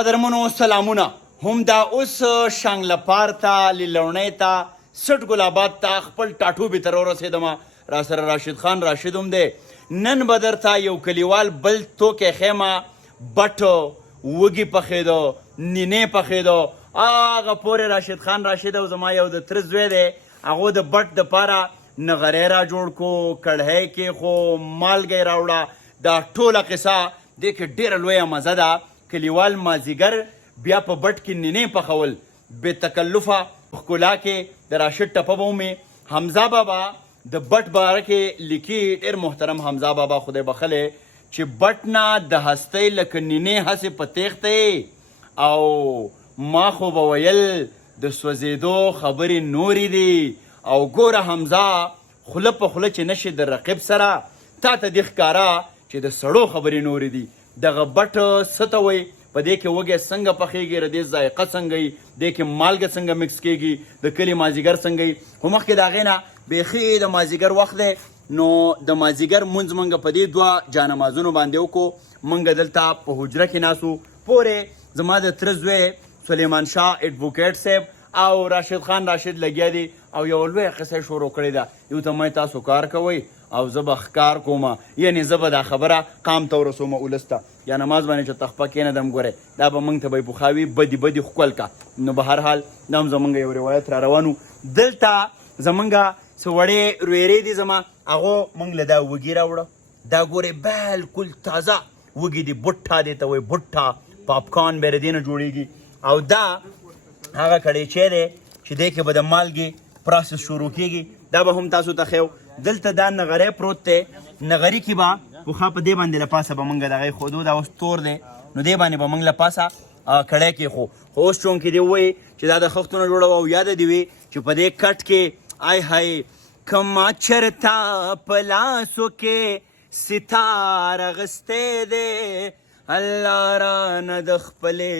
قدرمنو سلامونه هم دا اوس شانګلپار ته لیلوڼۍ ته سټ ګلاباد ته خپل ټاټوبي ته راورسېدم. را سره راشد خان راشد هم دی. نن به درته یو کلیوال بل توکی ښیمه بټ وږي پخېدو نینې پخېدو هغه پورې راشد خان راشد او زما یو د تره زوی دی هغو د بټ دپاره نغری را جوړ کو کړهی کېښو مالګی راوړه. دا ټوله قصه دې کې ډېره لویه مزه ده. کلیوال مازدیګر بیا په بټ کې نینې پخول بې تکلفه ښکلا کې د راشد ټپه به ومې حمزه بابا د بټ باره کې لیکي ډېر محترم حمزه بابا خدای بخلی چې بټ نه د هستۍ لکه نینې هسې په تیښته او ما خو به ویل د سوځېدو خبرې نورې دي. او ګوره حمزه خوله په خوله چې نشي د رقیب سره تا ته دې ښکاره چې د سړو خبرې نورې دي. دغه بټ څه ته وایي په دې کې وږی څنګه پخېږي د دې ذایقه څنګه وي دې کې مالګه څنګه مکس کېږي د کلي مازدیګر څنګه وي. خو مخکې د هغې نه بیخي د مازدیګر وخت دی نو د مازدیګر مونځ موږ په دې دوه جانمازونو باندې وکړو. موږ دلته په حجره کې ناستو پورې زما د تره زوی سلیمان شاه اډوکیټ صاحب او راشد خان راشد لګیا دي او یو لویه قصه شروع کړې ده. یو ته مې تاسو کار کوئ او زه به ښکار کومه یعنې زه به دا خبره قام ته ورسومه ولس ته یا نماز باندې چې تخپه کېنه دم ګورئ دا به موږ ته به یې پخوي بدي بدي ښکل کا. نو به هر حال دا هم زموږ یو روایت را روان و. دلته زموږ څه وړې رویرې دي زما هغو موږ له دا وږي راوړه. دا ګورئ بالکل تازه وږي دي بوټه دې ته وایي بوټه پاپکان به یې د دې نه جوړېږي. او دا هغه کړیچی دی چې دې کې به د مالګې پروسس شروع کېږي. دا به هم تاسو ته ښیو. دلته دا نغری پروت دی. نغري کې به پخوا په دې باندې له پاسه به موږ دغه ایښودو دا اوس تور دی نو دې باندې به موږ له پاسه کړی کېښو. خو اوس چونکې دې ووایي چې دا د خښتو نه جوړه وه او یاده دې وي چې په دې کټ کې آی هی کما چرتا په لاسو کې ستار اغستی دی الله رانه د خپلې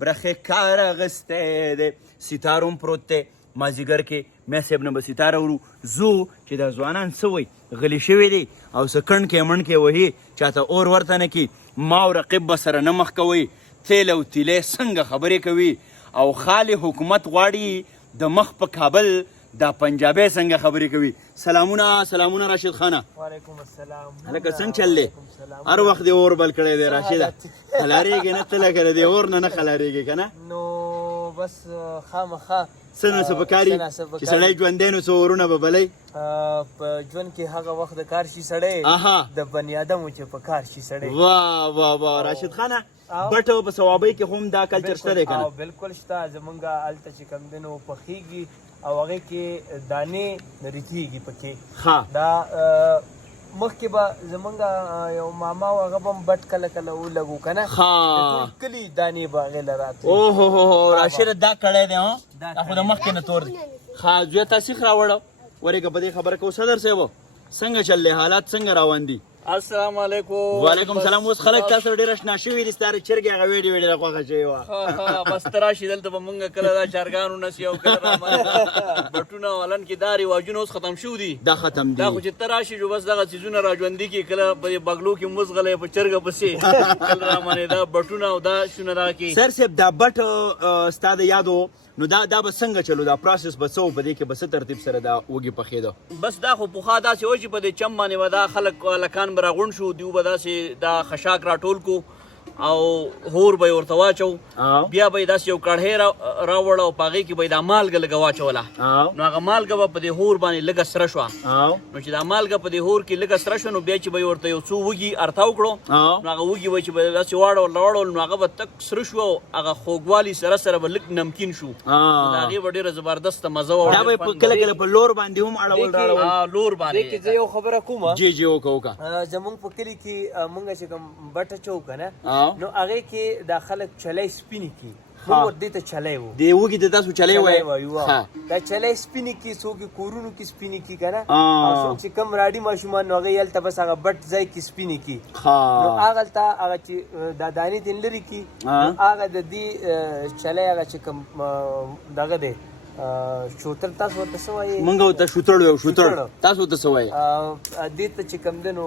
برخې کار اغستی دی. ستار هم پروت دی مازدیګر کې میا صاحب نه به ستاره ورو زو چې دا ځوانان څه وایي غلي شوي دي او څه کڼ کې مڼ کې وهي چاته اور ورته نه کي. ما او رقیب به سره نه مخ کوئ تیل او تیلې څنګه خبرې کوي او خالي حکومت غواړي د مخ په کابل دا پنجابی څنګه خبرې کوي. سلامونه سلامونه راشد خانه. وعلیکم السلام. هلکه څنګه چل دی؟ هر وخت دې اور بل کړی دی راشده. خلاریږي نه ته لکه د دې اور نه نه خلاریږي که نه؟ نو بس خامخا څه نه څه پکار وي چې سړی ژوندی نو څه اورونه به بلی په ژوند کې هغه وخت د کار شي سړی د بني ادمو چې په کار شي سړی. واه واه واه راشد خانه بټ په ثوابۍ کې هم دا کلچر شته دی که نه؟ بالکل شته. زمونږ هلته چې کوم دی نو پخېږي او هغې کې دانې ریتېږي پکې. دا مخکې به زمونږ یو ماما و هغه به هم بټ کله کله ولګو که نه ټول کلي دانې به هغې له راتلې. اوهو راشده دا کړی دی دا خو د مخکې نه تور دی. ښه زویه تا سیخ راوړه ورېږه په دې خبره کوو. صدر صاحب څنګه چل دی حالات څنګه روان دي؟ السلام علیکم. وعلیکم السلام. اوس خلک تا سره ډېر اشنا شوي دي ستا د چرګې هغه ویډیو ویډیو راخوښه شوې وه. بس ته راشي دلته به مونږ کله دا چرګان ونسي او کله رامنې بټونه ولن کې دا رواجونه اوس ختم شوي دي. دا ختم دي. دا خو چې ته راشي جو بس دغه څیزونه را ژوندي کړي کله په بګلو کې مزغلی په چرګه پسې کله رامنې دا بټونه او دا شونه راکړي. سر صاحب دا بټ ستا د یادو نو دا به څنګه چلو دا پروسس به څه و په دې کې به څه ترتیب سره دا وږي پخېده؟ بس دا خو پخوا داسې و چې په دې چم باندې به دا خلک هلکان به راغونډ شو دیو به داسې دا خشاک راټول کو او هور به یې ورته واچو بیا به یې داسې یو کړهی راوړه او په هغې کې به یې دا مالګه لږه واچوله. نو هغه مالګه به په دې هور باندې لږه سره شوه. نو چې دا مالګه په دې هور کې لږه سره شوه نو بیا چې به یې ورته یو څو وږي ارتاو کړو نو هغه وږي به چې به یې داسې واړول نو هغه به تک سره شو او هغه خوږوالي سره سره به لږ نمکین شو. د هغې به ډېره زبردسته مزه وه. دا به یې کله کله په لور باندې هم اړول لور باندې. دې کې زه یو خبره کومه جی جی وکړه. زمونږ په کلي کې مونږ چې کوم بټ اچوو که نه نو هغې کې دا خلک چلی سپینې کړي. موږ ورته دې ته چلی وو. دې وږي ته تاسو چلی وایو. دا چلی سپینې کړي څوک یې کورونو کې سپینې کړي که نه او څوک چې کم راډي ماشومان نو هغه هلته بس هغه بټ ځای کې سپینې کړي. نو هغلته هغه چې دا دانې ترې لرې کړي هغه د دې چلی هغه چې کوم دغه دی شوتر تاسو ورته څه وایي؟ موږ ورته شوتر وایو. شوتر تاسو ورته څه وایي؟ دې ته چې کوم دی نو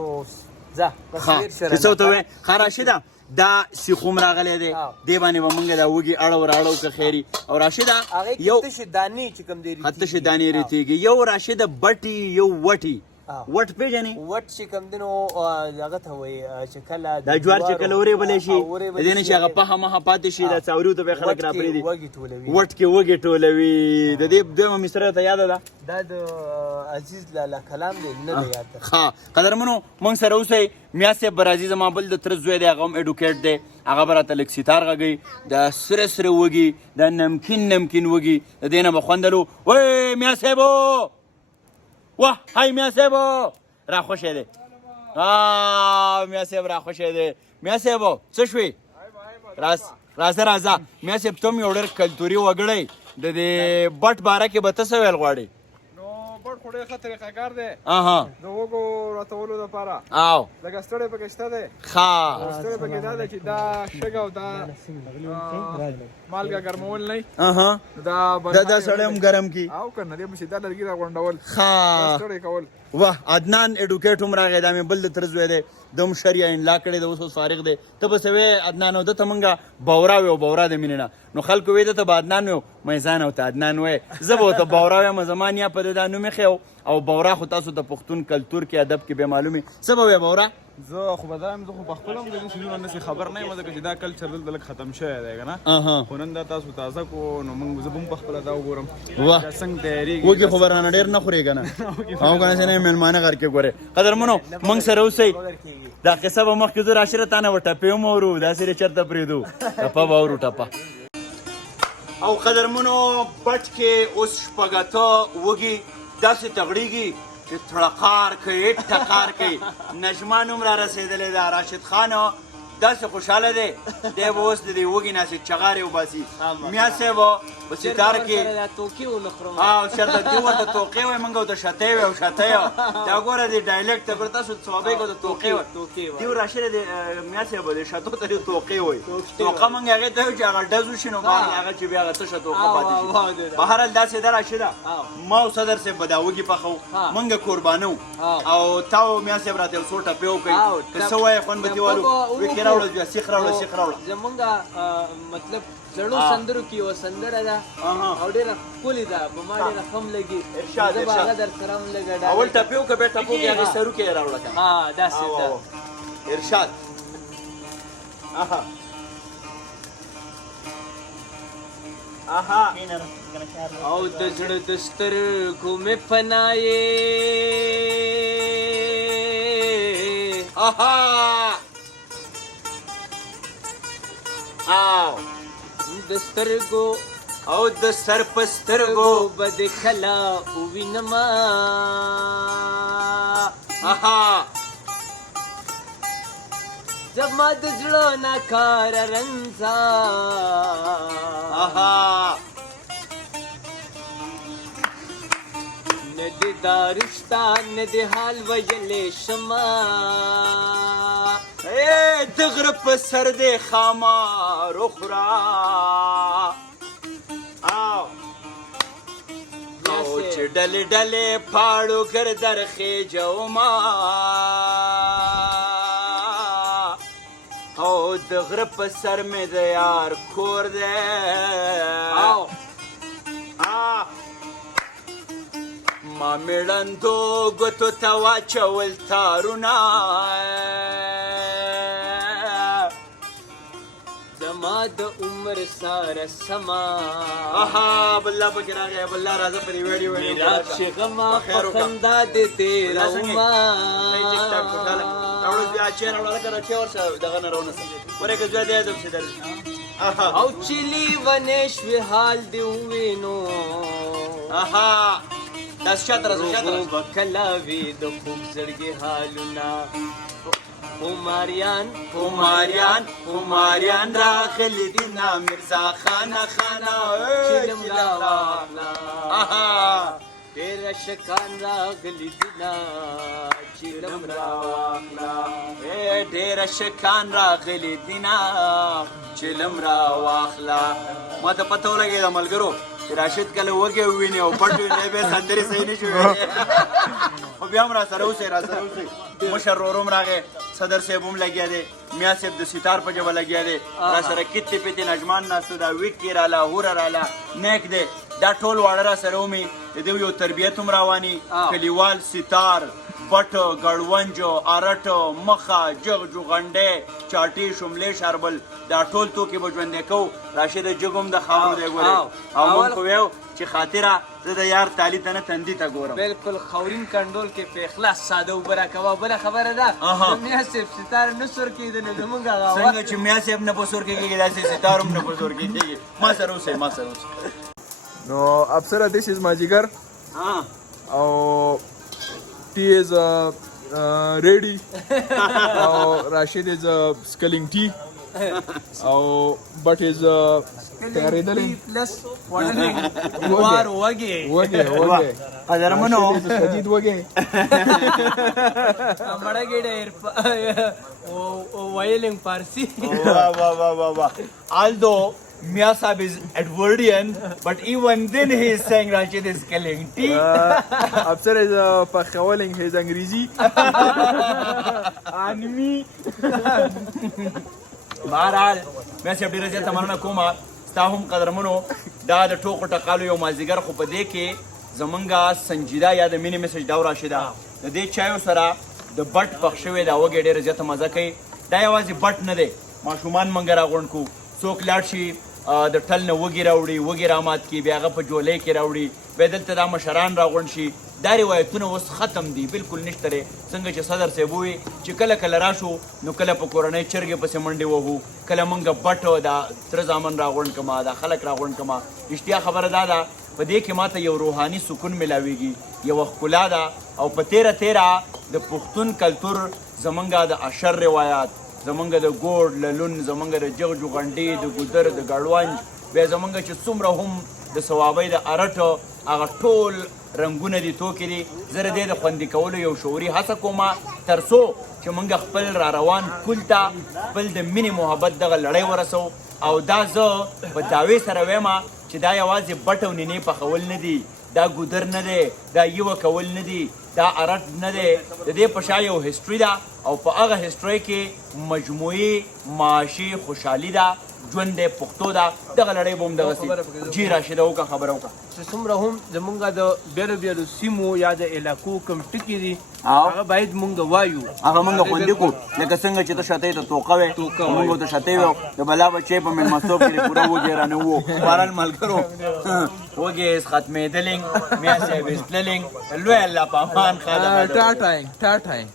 ځه بس ډېر څه ورته وایي؟ ښه راشده دا سیخوم راغلی دی دې باندې به موږ دا وږي اړو راړو که خیري او راشده یو تشې دانې چې کوم دی تشې دانې رتېږي یو راشده بټي یو وټي وټ پیژنې وټ چې کوم دی نو هغه ته وایي چې کله دا جوار چې کله ورېبلی شي د دې نه چې هغه پخه مخه پاتې شي دا څاوري ته به خلک راپرېږدي وټ کې وږې ټولوي د دې دویمه مصره ته یاده ده دا د عزیز لالا کلام دی نه دی یاد ښه قدرمنو موږ سره اوسئ میا صاحب به راځي زما بل د تره زوی دی هغه هم ایډوکیټ دی هغه به راته لږ ستار غږوي دا سره سره وږي دا نمکین وږي د دې نه به خوندلو وی میا صاحبو واه های میا صاحبو را خوشی دی میا صاحب را خوشی دی میا صاحبو څه شوي راځه میا صاحب ته هم یو ډېر کلتوري وګړی د دې بټ باره کې به ته څه ویل غواړې بټ خو ډېر ښه طریقهکار دی د وږو راتولو دپاره او لږه ستړی پکې شته دی ښه ستړی پکې دا دی چې دا شګه او دا مالګه ګرمول نه دا سړی هم ګرم کی او که نه دی به سیده لرګي راغونډول ښه ستړی کول واه عدنان ایډوکیټ هم راغی دا مې بل د تره زوی دی د هم شریعه انلا کړې ده اوس فارغ دی ته به څه وې عدنان او ده ته مونږه بورا وې او بورا د مینې نه نو خلکو وې ده ته به عدنان وې مې ځان او ته عدنان وې زه به ورته بورا ویم زما نیا په ده دا نوم ایښی او بورا خو تاسو د پښتون کلتور کې ادب کې بې معلومې څه به وې بورا زه خو به دا یم زه خو په خپله هم د دې څیزونو نسې خبر نه یم ځکه چې دا کلچر دلته لږ ختم شوی دی که نه خو نن دا تاسو تازه کو نو موږ زه به هم په خپله دا وګورم واه دا څنګه تیارېږي وږي خو به رانه ډېر نه خورې که نه او که نه چې نه مېلمانه غر کې ګورې قدرمنو موږ سره اوسئ دا قصه به مخکې ځو راشره تا نه به ټپې هم اورو داسې یې چېرته پرېږدو ټپه به اورو ټپه او قدرمنو بټ کې اوس شپږ وږي داسې تغړېږي چې تړقار کوي ټقار کوي نجمان هم را رسېدلی ده راشد خان داسې خوشحاله دی دی به اوس د دې وږي ناسې چغارې وباسي میا صاحب په ستار کې شرطه دې ورته توقې وایي موږ ورته شتی وی او شتی دا ګوره دې ډایلکټ ته ګوره تاسو صوابۍ کې ورته توقې وایي دې راشده د میا صاحب دې شتو ته دې توقې وایي توقه موږ هغې ته وایو چې هغه ډز وشي نو باندې هغه چې بیا هغه تشه توقه پاتې شي بهرحال داسې ده راشده ما او صدر صاحب به دا وږي پخو موږ قربانو او تا او میا صاحب راته یو څو ټپې وکړي که څه وایې خوند به دې والو وکې راوړه سیخ راوړه زمونږ مطلب زړو سندرو کې یوه سندره ده او ډېره ښکلې ده په ما ډېره ښه هم لګي زه به هغه در سره هم لږه اول ټپې وکړه بیا ټپو کې هغې سرو کې یې راوړه که داسې ده ارشاد او د زړه د سترګو مې پناه یې د سترګو او د سر په سترګو به دې کله ووینمه زما د زړه ناکاره رنځه نه دې دا رشته نه دې حال ویلی شمه د غره په سر دې خامار وخوره او چې ډلې ډلې پاړو ګردر خېجوما او د غره په سر مې د یار کور دی ما میړندو ګوتو ته واچول تارونه زما د عمر ساره سما بله پکې راغی بله راځه پرې ویډیو میرا شغما په خندا دې تېروما راوړه بیا چیر راوړه لکه راچې ورشه دغه نه راونسه ورې که زوی دی دم چې درځي او چې لیونې شوې حال دې ووینو داس شاته راځه به کله وي د خوب زړګي حالونه خماریان راغلي دي نا مرزا خانه چلم راواخلا ډېره شکان راغلي دي نا چلم راواخلا ډېره شکان راغلي دي نا چلم راواخلا ما ته پته ولګېده ملګرو چې راشد کله وږی وویني او پټ ویني بیا سندرې صحیح نه شي ویلی خو بیا هم را سره اوسئ مشر ورور هم راغی صدر صاحب هم لګیا دی میا صاحب د ستار په ژبه لګیا دی را سره کتې پتې نجمان ناستو دا ویکي راله هوره راله نیک دی دا ټول واړه را سره ومي د دوی یو تربیت هم رواني کلیوال ستار بټ ګړونج ارټ مخه جغ جوغنډې چاټي شملې شربل دا ټول توکي به ژوندې کوو راشد جګم د خاورو دی ګورئ او موږ خو ویو چې خاطره زه د یار تالي ته نه تندي ته ګورم بالکل خاورین کنډول کې په اخلاص ساده اوبه راکوه بله خبره ده میا صاحب ستاره نه سور کېده نو زمونږ هغه څنګه چې میا صاحب نه په سور کېږي داسې ستار هم نه په سور کېږي ما سره اوسئ نو افسره this is my jigar او tea is ready او Rashid is sculling tea او but is تیارېدلی پلس وړلې وار وږې قدرمنو شدید وږې مړه ګډه وایلینګ فارسی although Mia Sahib is Edwardian, but even then he is saying Rashid is killing tea. افسر is پخولینګ his انګریزي and me. بهرحال میا صاحب ډېره زیاته مننه کومه ستا هم قدرمنو دا د ټوکو ټقالو یو مازدیګر خو په دې کې زمونږ سنجیده یا د مینې میسج دا راشده د دې چایو سره د بټ پخ شوی دا وږی ډېره زیاته مزه کوي دا یوازې بټ نه دی ماشومان موږ راغونډ کړو څوک لاړ شي د ټل نه وږي راوړي وږي رامات کړي بیا هغه په جولۍ کې راوړي بیا دلته دا مشران راغونډ شي دا روایتونه اوس ختم دي بالکل نشته دی څنګه چې صدر صاحب ووي چې کله کله راشو نو کله په کورنۍ چرګې پسې منډې وهو کله موږ بټ دا تره زامن راغونډ کما دا خلک راغونډ کما رښتیا خبره دا ده په دې کې ماته یو روحاني سکون ملاویږي یوه ښکلا ده او په تیره د پښتون کلتور زمونږ د اشر روایات زمونږ د ګوړ للون زمونږ د جغ جوغنډې د ګودر د ګړونج بیا زمونږ چې څومره هم د ثوابۍ د ارټ هغه ټول رنګونه دي توکي دي زه د دې د خوندي کولو یو شعوري هڅه کومه تر څو چې موږ خپل را روان کل ته خپل د مینې محبت دغه لړۍ ورسو او دا زه په دعوې سره وایم چې دا یوازې بټ او نینې پخول نه دي دا ګودر نه دی دا یوه کول نه دي دا ارټ نه دی د دې په شا یو هسټري ده او په هغه هسټري کې مجموعي معاشي خوشحالي ده ژوند دی پښتو ده دغه لړۍ به هم دغسې جي راشده وکړه خبره وکړه چې څومره هم زمونږ د بیلو بیلو سیمو یا د علاقو کوم ټکي دي هغه باید مونږ وایو هغه مونږ خوندي کړو لکه څنګه چې ته شتۍ ته توقه وې مونږ ته شتۍ وې د بلا بچی په مېلمستوب کې پوره وږی رانه وو بهرحال ملګرو وږی از ختمېدلینګ میا صاحب از تللینګ لوی الله په امان ټاټاینګ